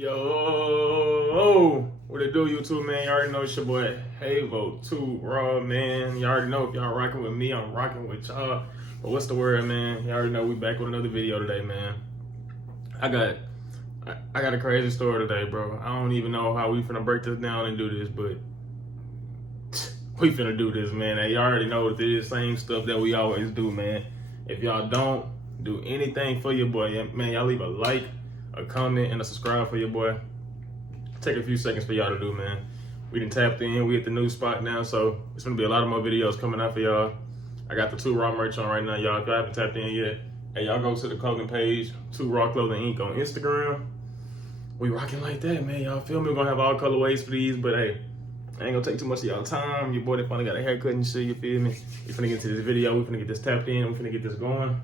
Yo, what it do, YouTube, man? You already know it's your boy Havo 2 Raw, man. You already know if y'all rocking with me, I'm rocking with y'all. But what's the word, man? You already know we back with another video today, man. I got a crazy story today, bro. I don't even know how we finna break this down and do this, but we finna do this, man. Hey, y'all already know it is same stuff that we always do, man. If y'all don't do anything for your boy, man, y'all leave a like, a comment, and a subscribe for your boy. Take a few seconds for y'all to do, man. We done tapped in, we at the new spot now, so it's gonna be a lot of more videos coming out for y'all. I got the 2 Raw merch on right now, y'all. If y'all haven't tapped in yet, hey, y'all go to the clothing page, 2 Raw Clothing Inc. on Instagram. We rocking like that, man. Y'all feel me? We're gonna have all colorways for these, but hey, I ain't gonna take too much of y'all time. Your boy that finally got a haircut and shit, you feel me? We finna get to this video, we finna get this tapped in, we finna get this going.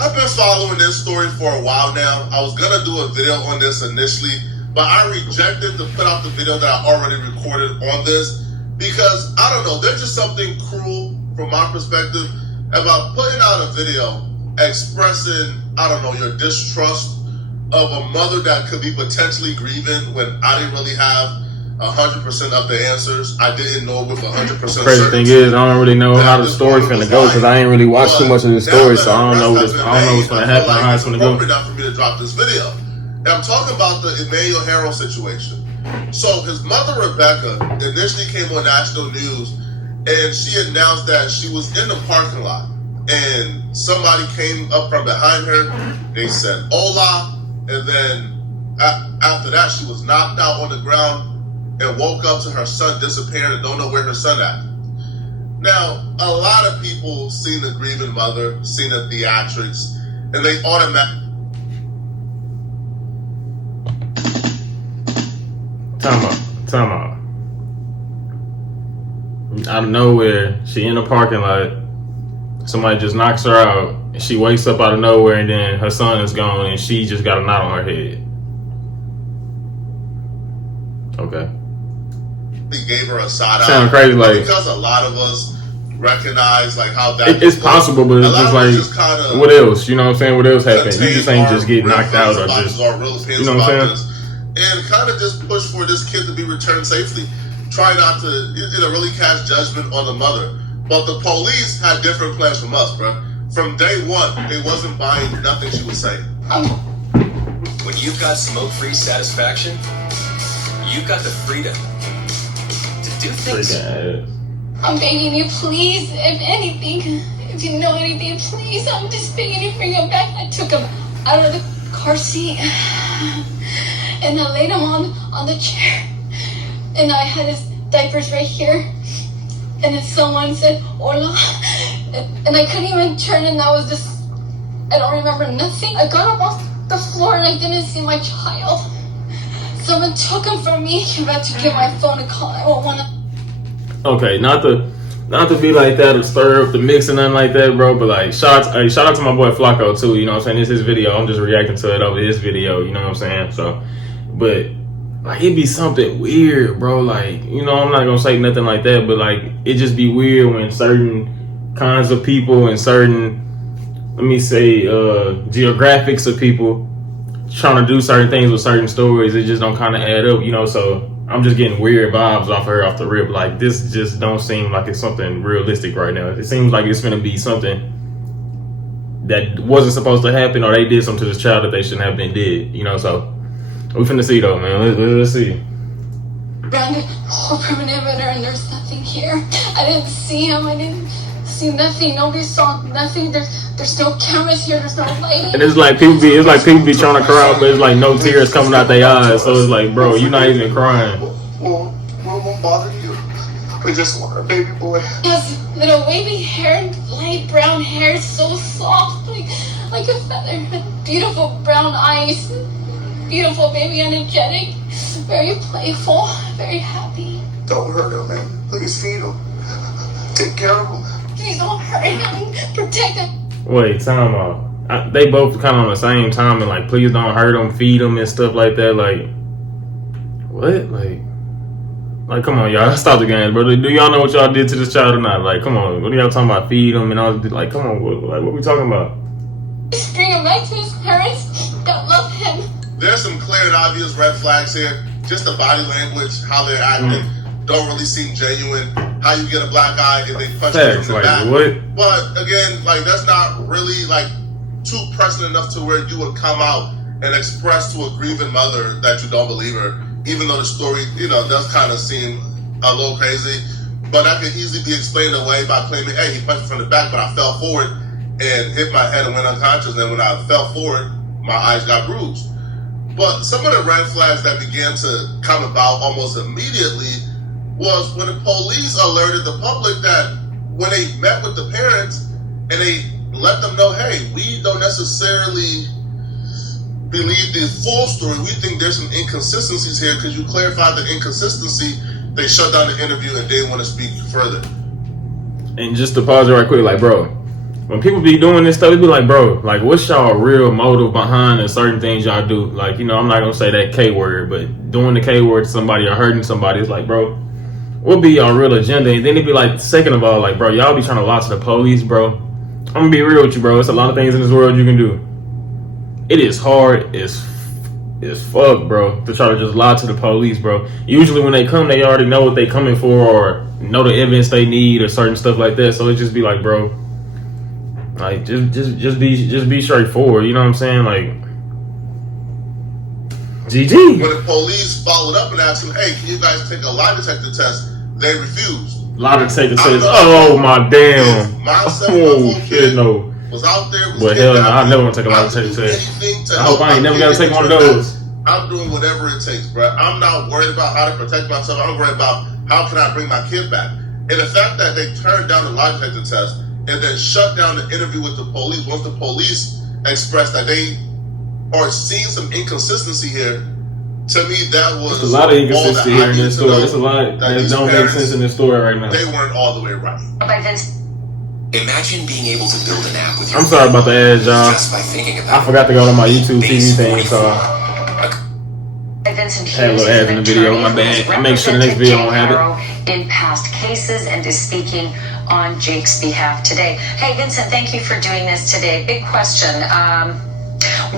I've been following this story for a while now. I was gonna do a video on this initially, but I rejected to put out the video that I already recorded on this because, I don't know, there's just something cruel from my perspective about putting out a video expressing, I don't know, your distrust of a mother that could be potentially grieving when I didn't really have 100% of the answers. I didn't know with 100% Crazy thing is, I don't really know how the story finna go because I ain't really watched too much of the story, so I don't know what's gonna happen, how it's gonna go. It's enough for me to drop this video. And I'm talking about the Emmanuel Harrell situation. So his mother Rebecca initially came on national news, and she announced that she was in the parking lot, and somebody came up from behind her. They said "Hola," and then after that, she was knocked out on the ground and woke up to her son disappearing and don't know where her son at. Now, a lot of people seen the grieving mother, seen the theatrics, and they automatically... Time out. Out of nowhere, she in the parking lot. Somebody just knocks her out, and she wakes up out of nowhere, and then her son is gone, and she just got a knot on her head. Okay. He gave her a side eye. Sound crazy, like because a lot of us recognize like how that it's possible, but it's just like kinda, what else? You know what I'm saying? What else happened? You just ain't just get knocked out or just, you know what I'm saying? And kind of just push for this kid to be returned safely. Try not to, really cast judgment on the mother. But the police had different plans from us, bro. From day one, they wasn't buying nothing she was saying. When you've got smoke-free satisfaction, you've got the freedom to do things. I'm begging you, please, if anything, if you know anything, please, I'm just begging you, bring him back. I took him out of the car seat and I laid him on the chair, and I had his diapers right here, and then someone said "Hola," and I couldn't even turn, and I don't remember nothing. I got up off the floor and I didn't see my child. Someone took him from me. I'm about to get my phone to call 911. Okay, not to be like that or stir up the mix and nothing like that, bro. But like, shout out to my boy Flacco too. You know what I'm saying? It's his video. I'm just reacting to it over his video. You know what I'm saying? So, but like, it'd be something weird, bro. Like, I'm not gonna say nothing like that, but like, it just be weird when certain kinds of people and certain, let me say, geographics of people trying to do certain things with certain stories, it just don't kind of add up, so I'm just getting weird vibes off her off the rip. Like, this just don't seem like it's something realistic right now. It seems like it's gonna be something that wasn't supposed to happen, or they did something to this child that they shouldn't have been did, so we finna see though, man. Let's see. Brandon, whole perimeter, and there's nothing here. I didn't see him. I didn't see nothing. Nobody saw nothing. There's no cameras here. There's no lighting. And it's like people be trying to cry, but it's like no tears coming out their eyes. So it's like, bro, you're not even crying. Well, won't bother you. We just want our baby boy. He has little wavy hair, light brown hair, so soft, like a feather. Beautiful brown eyes. Beautiful baby, energetic, very playful, very happy. Don't hurt him, man. Please feed him. Take care of him. Please don't hurt him. Protect him. Wait, time out. They both kind of on the same time and like, please don't hurt him, feed him and stuff like that. Like, what? Like, come on, y'all. Stop the game, bro. Do y'all know what y'all did to this child or not? Like, come on. What are y'all talking about? Feed him and all? Like, come on. What we talking about? Just bring him back to his parents that love him. there's some clear and obvious red flags here. Just the body language, how they're acting, don't really seem genuine. How you get a black eye and they punch you from the back. What? But again, like that's not really like too pressing enough to where you would come out and express to a grieving mother that you don't believe her, even though the story, does kind of seem a little crazy. But that could easily be explained away by claiming, hey, he punched me from the back, but I fell forward and hit my head and went unconscious. And when I fell forward, my eyes got bruised. But some of the red flags that began to come about almost immediately was when the police alerted the public that when they met with the parents and they let them know, hey, we don't necessarily believe the full story. We think there's some inconsistencies here. Because you clarified the inconsistency? They shut down the interview and didn't want to speak further. And just to pause it right quick, like, bro, when people be doing this stuff, they be like, bro, like, what's y'all real motive behind the certain things y'all do? Like, I'm not going to say that K word, but doing the K word to somebody or hurting somebody, it's like, bro, what be y'all real agenda? And then they be like, second of all, like, bro, y'all be trying to lie to the police, bro. I'm going to be real with you, bro. It's a lot of things in this world you can do. It is hard as fuck, bro, to try to just lie to the police, bro. Usually when they come, they already know what they coming for or know the evidence they need or certain stuff like that. So it just be like, bro, like just be straightforward. You know what I'm saying? Like, GG. When the police followed up and asked them, hey, can you guys take a lie detector test? They refused. Lie detector test. Oh my damn. Oh shit, no. Was out there. But hell no, I never want to take a lie detector test. I hope I ain't never got to take one of those. I'm doing whatever it takes, bro. I'm not worried about how to protect myself. I'm worried about how can I bring my kid back. And the fact that they turned down the lie detector test and then shut down the interview with the police once the police expressed that they are seeing some inconsistency here, to me that was a lot of inconsistency here in this story. There's a lot that don't make sense in this story right now. They weren't all the way right. Imagine being able to build an app with your I'm sorry about the ads, y'all. just by thinking about I forgot to go to my YouTube TV thing, so Vincent had a little ads in the video. My bad. I make sure the next video won't have it. In past cases and is speaking on Jake's behalf today. Hey, Vincent, thank you for doing this today. Big question.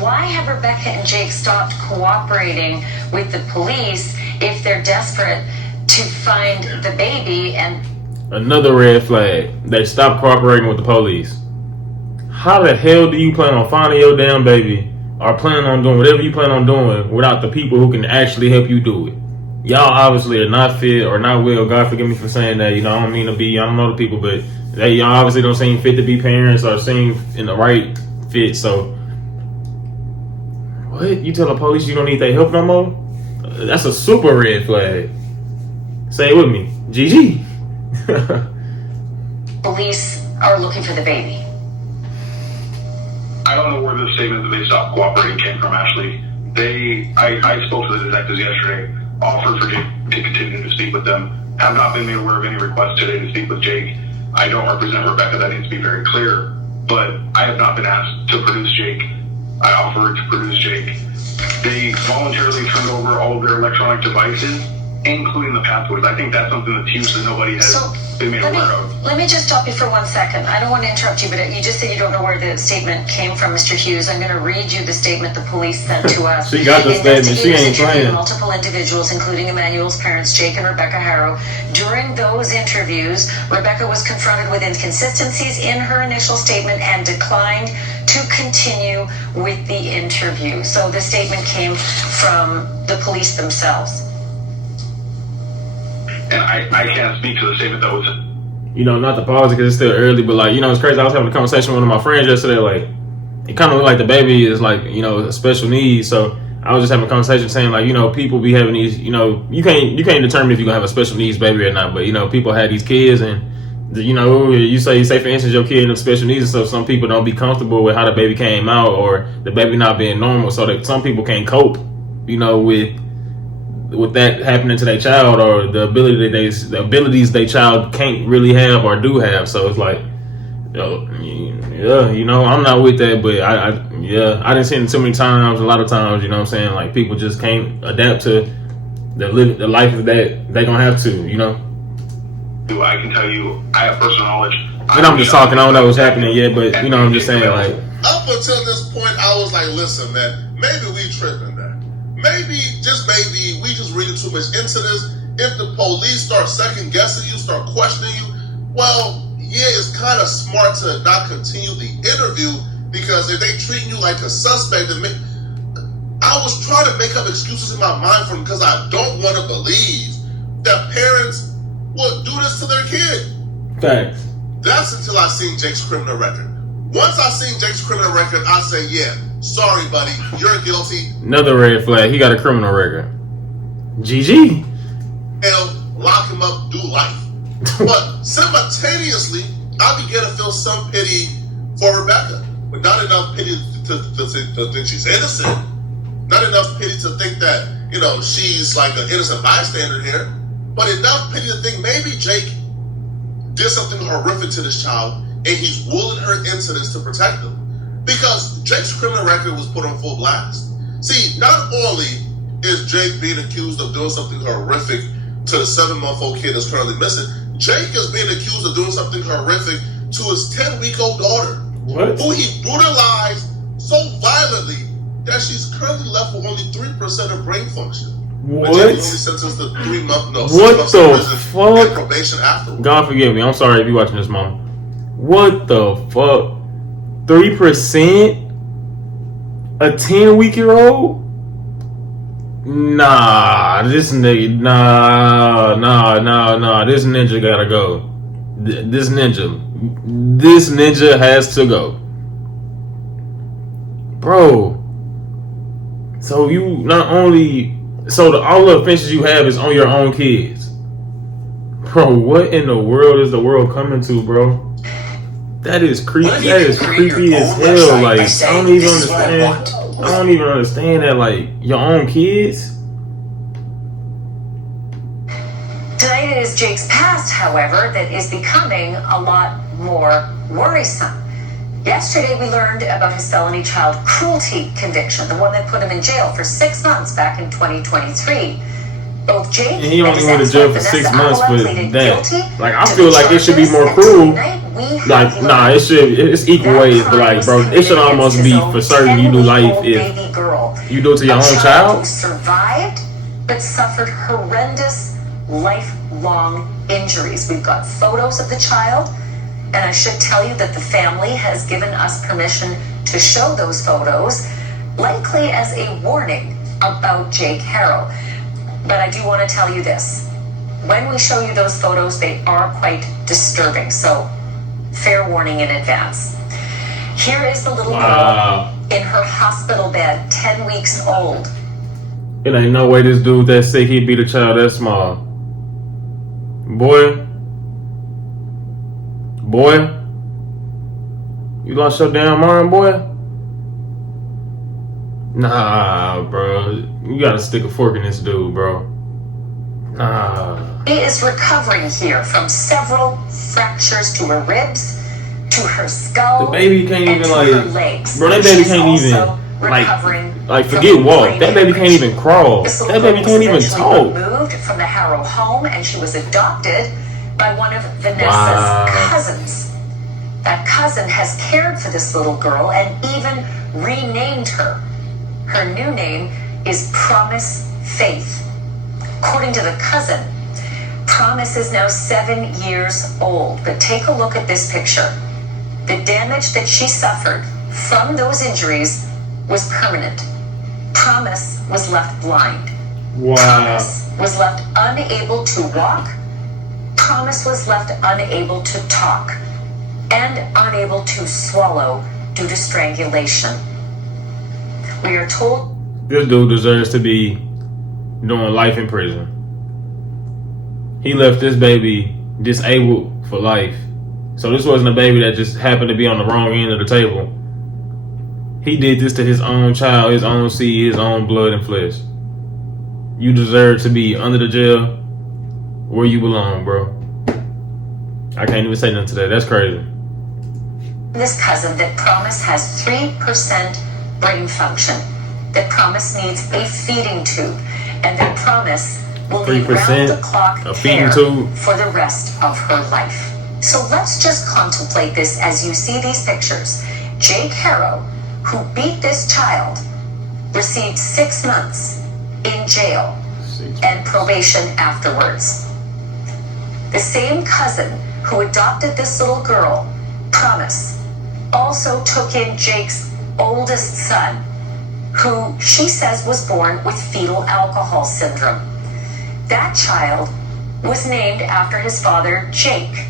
Why have Rebecca and Jake stopped cooperating with the police if they're desperate to find the baby? And another red flag. They stopped cooperating with the police. How the hell do you plan on finding your damn baby or plan on doing whatever you plan on doing without the people who can actually help you do it? Y'all obviously are not fit or not well. God forgive me for saying that. I don't mean to be, I don't know the people, but y'all obviously don't seem fit to be parents or seem in the right fit. So, what? You tell the police you don't need their help no more? That's a super red flag. Say it with me. GG. police are looking for the baby. I don't know where the statement that they stopped cooperating came from, Ashley. I spoke to the detectives yesterday, offered for Jake to continue to speak with them, have not been made aware of any requests today to speak with Jake. I don't represent Rebecca, that needs to be very clear, but I have not been asked to produce Jake. I offered to produce Jake. They voluntarily turned over all of their electronic devices, including the passwords. I think that's something that's huge that nobody has been made aware of. Let me just stop you for 1 second. I don't want to interrupt you, but you just said you don't know where the statement came from, Mr. Hughes. I'm going to read you the statement the police sent to us. She got the statement. She ain't playing. Multiple individuals, including Emmanuel's parents, Jake and Rebecca Harrow. During those interviews, Rebecca was confronted with inconsistencies in her initial statement and declined to continue with the interview. So the statement came from the police themselves. And I can't speak to the statement that was... Not to pause it because it's still early, but it's crazy. I was having a conversation with one of my friends yesterday. Like, it kind of looked like the baby is special needs. So I was just having a conversation saying people be having these, you can't determine if you're gonna have a special needs baby or not. But people have these kids and you say for instance your kid has special needs and stuff. Some people don't be comfortable with how the baby came out or the baby not being normal. So that some people can't cope, with that happening to their child or the abilities their child can't really have or do have. So it's like, I'm not with that, but I didn't see it too many times. A lot of times, you know what I'm saying? Like people just can't adapt to the life that they're gonna have to, I can tell you, I have personal knowledge. And I'm just talking. I don't know what's happening yet, but I'm just saying Up until this point, I was like, listen, man, maybe we tripping, man. maybe, just maybe, we just reading too much into this. If the police start second guessing you, start questioning you, well, yeah, it's kind of smart to not continue the interview, because if they treating you like a suspect, I was trying to make up excuses in my mind for them, because I don't want to believe that parents would do this to their kid. Facts. That's until I seen Jake's criminal record. Once I seen Jake's criminal record, I say, yeah, sorry, buddy, you're guilty. Another red flag. He got a criminal record. GG. Hell, lock him up, do life. But simultaneously, I began to feel some pity for Rebecca, but not enough pity to think she's innocent. Not enough pity to think that, you know, she's like an innocent bystander here, but enough pity to think maybe Jake did something horrific to this child and he's willing her into this to protect them. Because Jake's criminal record was put on full blast. See, not only is Jake being accused of doing something horrific to the 7-month-old kid that's currently missing, Jake is being accused of doing something horrific to his 10-week-old daughter. What? Who he brutalized so violently that she's currently left with only 3% of brain function. What? But Jake was only sentenced to 3 months, no, 6 What months the in prison fuck? and probation afterwards. God forgive me. I'm sorry if you're watching this, mom. What the fuck? 3%? A 10-week-old? Nah, this nigga, nah. This ninja gotta go. This ninja has to go. Bro. So you not only, all the offenses you have is on your own kids. Bro, what in the world is the world coming to, bro? That is creepy. That is creepy as hell. Like, I don't even understand. I don't even understand that, like, your own kids. Tonight it is Jake's past, however, that is becoming a lot more worrisome. Yesterday we learned about his felony child cruelty conviction, the one that put him in jail for 6 months back in 2023. Both Jake And he only went to jail for 6 months for that. Like, I to feel the like it should be charges, more and cruel. tonight we have Like, nah, learned it's equal that ways, but crime like, was bro, it should committed almost against be his for own certain you do life 10-week-old if baby girl. you do it to your A own who child. survived but suffered horrendous lifelong injuries. We've got photos of the child, and I should tell you that the family has given us permission to show those photos, likely as a warning about Jake Harrow. But I do want to tell you this. When we show you those photos, they are quite disturbing, so fair warning in advance. Here is the little girl in her hospital bed, 10 weeks old. It ain't no way this dude that sick, he beat a child that small. Boy, you lost your damn mind, boy? Nah, bro. You gotta stick a fork in this dude, bro. Nah. She is recovering here from several fractures to her ribs, to her skull, The baby can't and even, to like, her legs. bro, that baby She's can't even, also recovering like, from forget walk. brain That baby can't hemorrhage. even crawl. This That little baby girl can't was even eventually talk. removed from the Harrow home, and she was adopted by one of Vanessa's Wow. cousins. That cousin has cared for this little girl and even renamed her. Her new name is Promise Faith. According to the cousin, Promise is now 7 years old. But take a look at this picture. The damage that she suffered from those injuries was permanent. Promise was left blind. Wow. Promise was left unable to walk. Promise was left unable to talk. And unable to swallow due to strangulation. We are told This dude deserves to be doing life in prison. He left this baby disabled for life. So this wasn't a baby that just happened to be on the wrong end of the table. He did this to his own child, his own seed, his own blood and flesh. You deserve to be under the jail where you belong, bro. I can't even say nothing to that. That's crazy. this cousin that Promise has 3% brain function, that Promise needs a feeding tube, and that Promise will need 3% round-the-clock a feeding care tube? for the rest of her life. So let's just contemplate this as you see these pictures. Jake Harrow, who beat this child, received 6 months in jail and probation afterwards. The same cousin who adopted this little girl, Promise, also took in Jake's oldest son, who she says was born with fetal alcohol syndrome. That child was named after his father, Jake,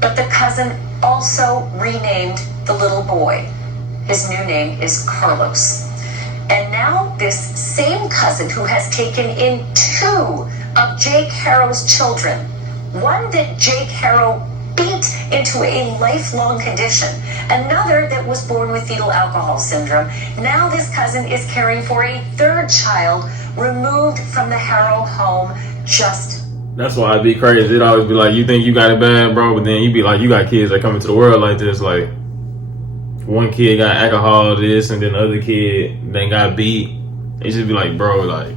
but the cousin also renamed the little boy. His new name is Carlos. And now this same cousin who has taken in 2 of Jake Harrow's children, one that Jake Harrow beat into a lifelong condition, another that was born with fetal alcohol syndrome. Now this cousin is caring for a 3rd child removed from the Harrow home. That's why I'd be crazy. It'd always be like, you think you got it bad, bro, but then you be like, you got kids that come into the world like this. Like, one kid got alcohol, this, and then the other kid then got beat. It just be like, bro, like,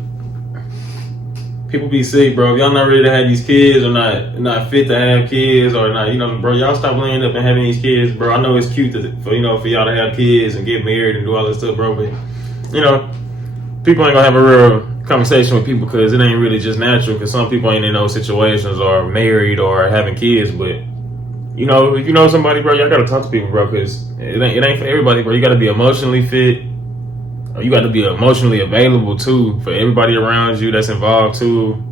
people be sick, bro. If y'all not ready to have these kids or not fit to have kids or not, you know, bro, y'all stop laying up and having these kids, bro. I know it's cute for y'all to have kids and get married and do all this stuff, bro, but, you know, people ain't gonna have a real conversation with people because it ain't really just natural, because some people ain't in those situations or married or having kids. But you know, if you know somebody, bro, y'all gotta talk to people, bro, because it ain't for everybody, bro. You gotta be emotionally fit, you gotta be emotionally available too for everybody around you that's involved too.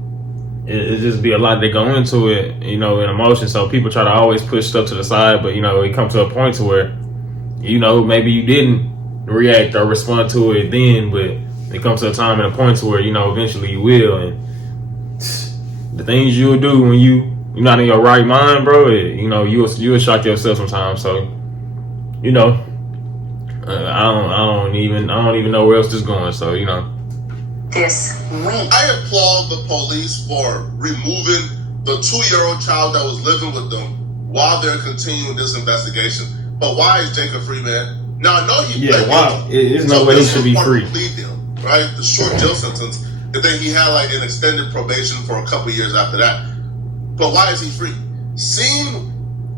It just be a lot that go into it, you know, in emotion. So people try to always push stuff to the side, but you know, it comes to a point to where, you know, maybe you didn't react or respond to it then, but it comes to a time and a point to where, you know, eventually you will. And the things you'll do when you're not in your right mind, bro, you know, you'll shock yourself sometimes. So, you know, I don't even know where else this is going. So, you know, This week, I applaud the police for removing the 2-year-old child that was living with them while they're continuing this investigation. But why is Jake a free man? Now, I know he yeah, wow, there's no way he should be free. Right, the short jail sentence, and then he had like an extended probation for a couple years after that. But why is he free? Seeing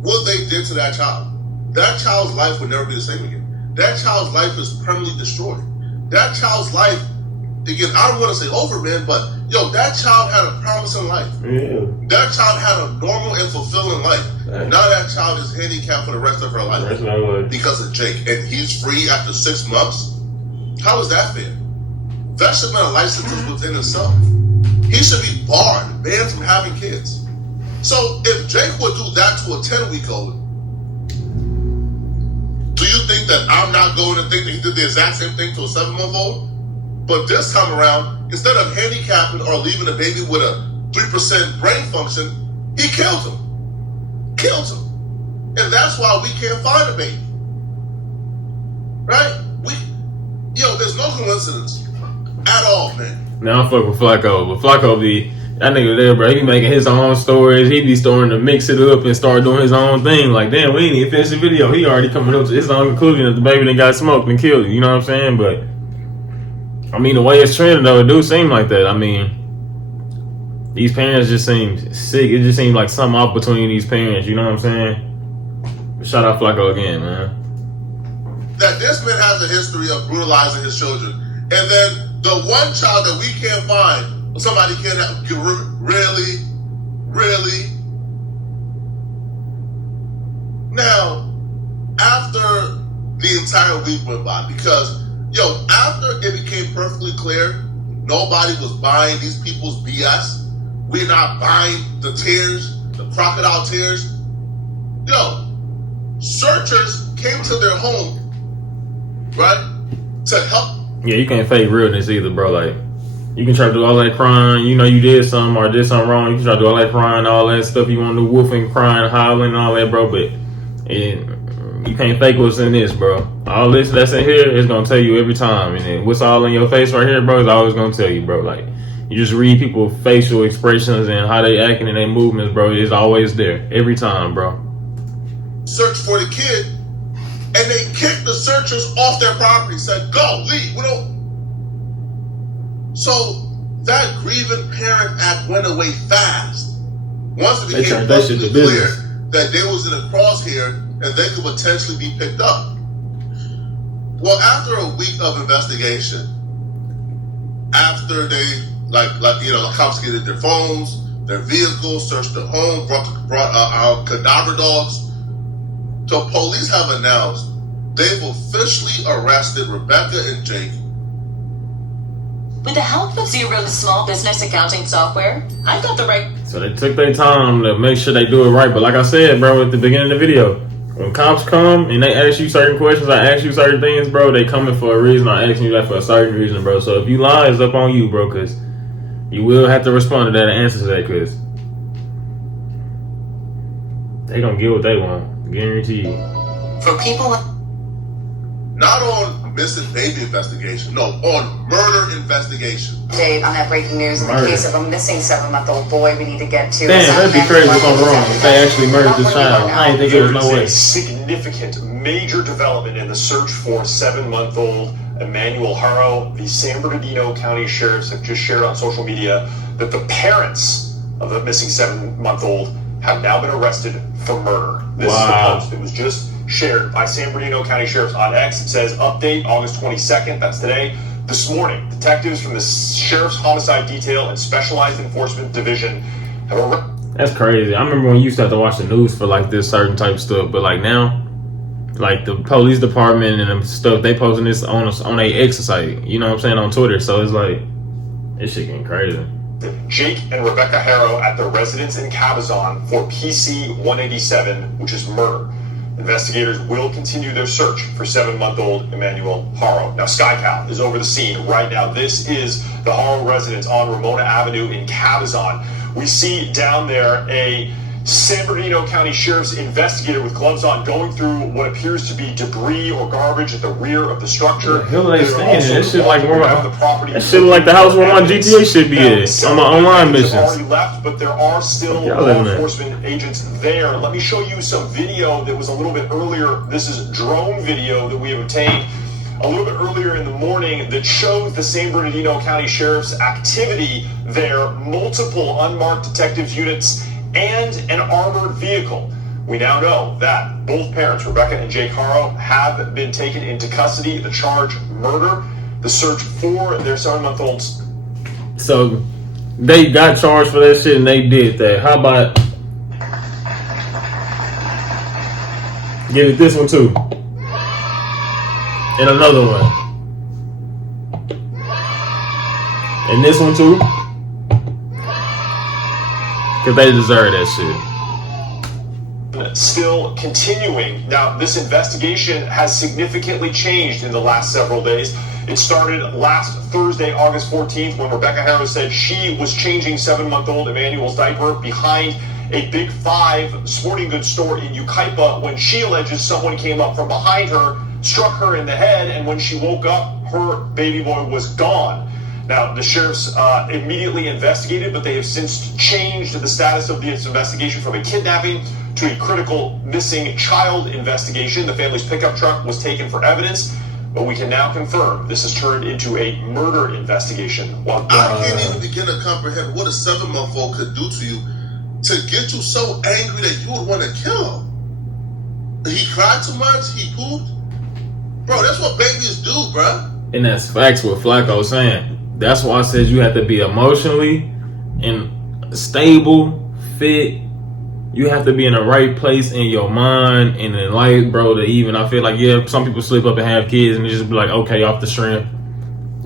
what they did to that child's life would never be the same again. That child's life is permanently destroyed. That child's life, again, I don't want to say over, man, but yo, that child had a promising life. Yeah. That child had a normal and fulfilling life. Right. Now that child is handicapped for the rest of her life because of Jake, and he's free after 6 months. How is that fair? That should have been a life sentence within itself. He should be banned from having kids. So if Jake would do that to a 10-week-old, do you think that I'm not going to think that he did the exact same thing to a 7-month-old? But this time around, instead of handicapping or leaving a baby with a 3% brain function, he killed him. And that's why we can't find a baby. Right? There's no coincidence at all, man. Now I'm fucking with Flacco, but Flacco that nigga there, bro. He be making his own stories. He be starting to mix it up and start doing his own thing. Like, damn, we ain't even finished the video. He already coming up to his own conclusion that the baby done got smoked and killed. You know what I'm saying? But I mean, the way it's trending though, it do seem like that. I mean, these parents just seem sick. It just seems like something off between these parents. You know what I'm saying? But shout out Flacco again, man. That this man has a history of brutalizing his children, and then the one child that we can't find, somebody can't really. Now, after the entire week went by, because after it became perfectly clear nobody was buying these people's BS, we're not buying the tears, the crocodile tears. Searchers came to their home, right, to help. Yeah, you can't fake realness either, bro. Like, you can try to do all that crying, you did something or did something wrong. You can try to do all that crying, all that stuff. You want to do woofing, crying, hollering, and all that, bro. But you can't fake what's in this, bro. All this that's in here is gonna tell you every time. And then what's all in your face right here, bro, is always gonna tell you, bro. Like, you just read people's facial expressions and how they acting and their movements, bro. It's always there every time, bro. Search for the kid, and they kicked the searchers off their property. Said, "Go, leave." So that grieving parent act went away fast once it became perfectly clear that they was in a crosshair and they could potentially be picked up. Well, after a week of investigation, after they confiscated their phones, their vehicles, searched their home, brought out cadaver dogs. So police have announced they've officially arrested Rebecca and Jake. With the help of Xero's small business accounting software, I've got the right. So they took their time to make sure they do it right. But like I said, bro, at the beginning of the video, when cops come and they ask you certain questions, I ask you certain things, bro, they coming for a reason. I asking you that for a certain reason, bro. So if you lie, it's up on you, bro, because you will have to respond to that and answer to that, because they gonna get what they want. Guaranteed. For people. Not on missing baby investigation. No, on murder investigation. Update on that breaking news in the Murder. case of a missing 7-month-old boy we need to get to. Damn, that'd be crazy if I'm wrong. If they actually murdered the child. I ain't think there was no way. A significant major development in the search for 7-month-old Emmanuel Haro. The San Bernardino County Sheriffs have just shared on social media that the parents of the missing 7-month-old have now been arrested for murder. This is the post. It was just shared by San Bernardino County Sheriff's on X. It says, update August 22nd, that's today. This morning, detectives from the Sheriff's Homicide Detail and Specialized Enforcement Division have arrested. That's crazy. I remember when you used to have to watch the news for like this certain type of stuff, but like now, like the police department and them stuff, they posting this on a X site, you know what I'm saying, on Twitter. So it's like, this shit getting crazy. Jake and Rebecca Haro at their residence in Cabazon for PC 187, which is murder. Investigators will continue their search for 7-month-old Emmanuel Haro. Now, SkyCal is over the scene right now. This is the Haro residence on Ramona Avenue in Cabazon. We see down there a San Bernardino County Sheriff's investigator with gloves on going through what appears to be debris or garbage at the rear of the structure. The hell are they saying? That shit like where around the property. that shit like the house where my GTA should be at on my online missions. Already left, but there are still Y'all law living there. enforcement agents there. Let me show you some video that was a little bit earlier. This is drone video that we have obtained a little bit earlier in the morning that shows the San Bernardino County Sheriff's activity there, multiple unmarked detectives units, and an armored vehicle. We now know that both parents, Rebecca and Jake Haro, have been taken into custody. The charge, murder. The search for their 7-month-olds. So they got charged for that shit and they did that. How about give it this one too, and another one, and this one too, because they deserve that shit. Still continuing. Now, this investigation has significantly changed in the last several days. It started last Thursday, August 14th, when Rebecca Haro said she was changing 7-month-old Emmanuel's diaper behind a Big 5 sporting goods store in Yucaipa when she alleges someone came up from behind her, struck her in the head, and when she woke up, her baby boy was gone. Now, the sheriffs immediately investigated, but they have since changed the status of this investigation from a kidnapping to a critical missing child investigation. The family's pickup truck was taken for evidence, but we can now confirm this has turned into a murder investigation. I can't even begin to comprehend what a 7-month-old could do to you to get you so angry that you would want to kill him. He cried too much, he pooped. Bro, that's what babies do, bro. And that's facts what Flacco's saying. That's why I said you have to be emotionally and stable, fit. You have to be in the right place in your mind and in life, bro, to even, I feel like, yeah, some people slip up and have kids and just be like, okay, off the strength.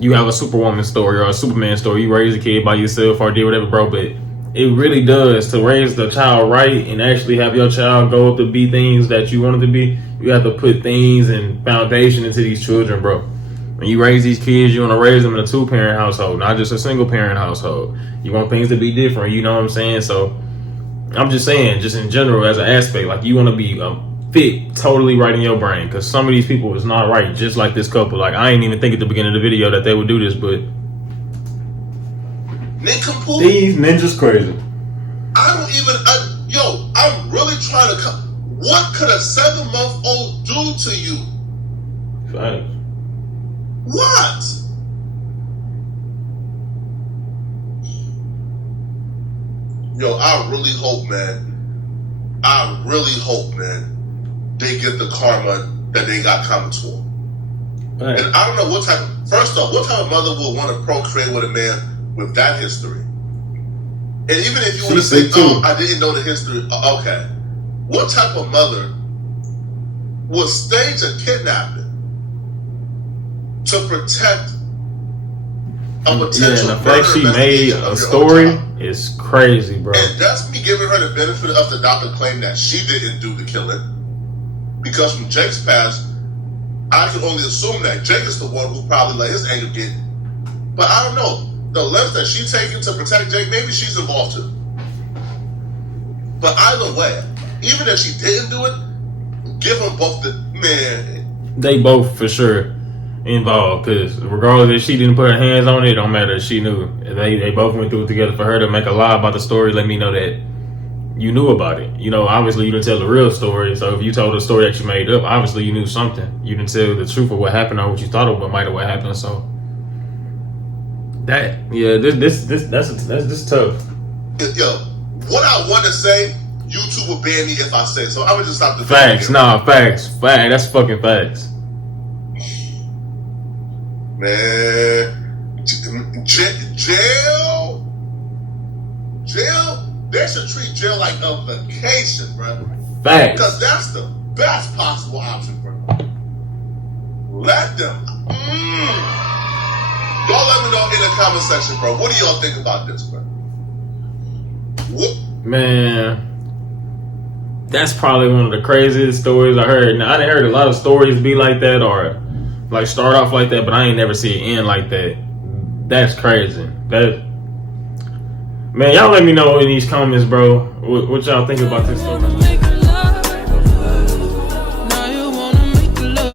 You have a Superwoman story or a Superman story. You raise a kid by yourself or did whatever, bro. But it really does, to raise the child right and actually have your child go to be things that you want it to be, you have to put things and foundation into these children, bro. When you raise these kids, you want to raise them in a 2-parent household, not just a single-parent household. You want things to be different, you know what I'm saying? So I'm just saying, just in general, as an aspect, like you want to be fit, totally right in your brain, because some of these people is not right, just like this couple. Like, I ain't even think at the beginning of the video that they would do this, but Nincompoop. these ninjas crazy. I don't even, I'm really trying to what could a 7-month-old do to you? Facts. What? Yo, I really hope, man, they get the karma that they got coming to them. Right. And I don't know what type of, first off, what type of mother will want to procreate with a man with that history? And even if you want to say, oh, I didn't know the history, okay. What type of mother will stage a kidnapping to protect a potential and the fact she made a story is crazy, bro. And that's me giving her the benefit of the doubt to claim that she didn't do the killing. Because from Jake's past, I can only assume that Jake is the one who probably let his anger get. But I don't know. The lengths that she's taking to protect Jake, maybe she's involved too. But either way, even if she didn't do it, give them both the man. They both for sure involved, because regardless if she didn't put her hands on it, it don't matter if she knew. They both went through it together. For her to make a lie about the story, let me know that you knew about it. You know, obviously you didn't tell the real story. So if you told a story that you made up, obviously you knew something. You didn't tell the truth of what happened or what you thought of what might have what happened. So that, yeah, that's tough. Yo, what I want to say, YouTube will ban me if I say so. I would just stop the facts. video. Nah, facts. That's fucking facts. Man, jail. They should treat jail like a vacation, bro. Facts. Because that's the best possible option, bro. Let them. Y'all let me know in the comment section, bro. What do y'all think about this, bro? Man, that's probably one of the craziest stories I heard. Now, I didn't heard a lot of stories be like that or like start off like that, but I ain't never see it end like that. That's crazy. Man, y'all let me know in these comments, bro, what y'all think about this story.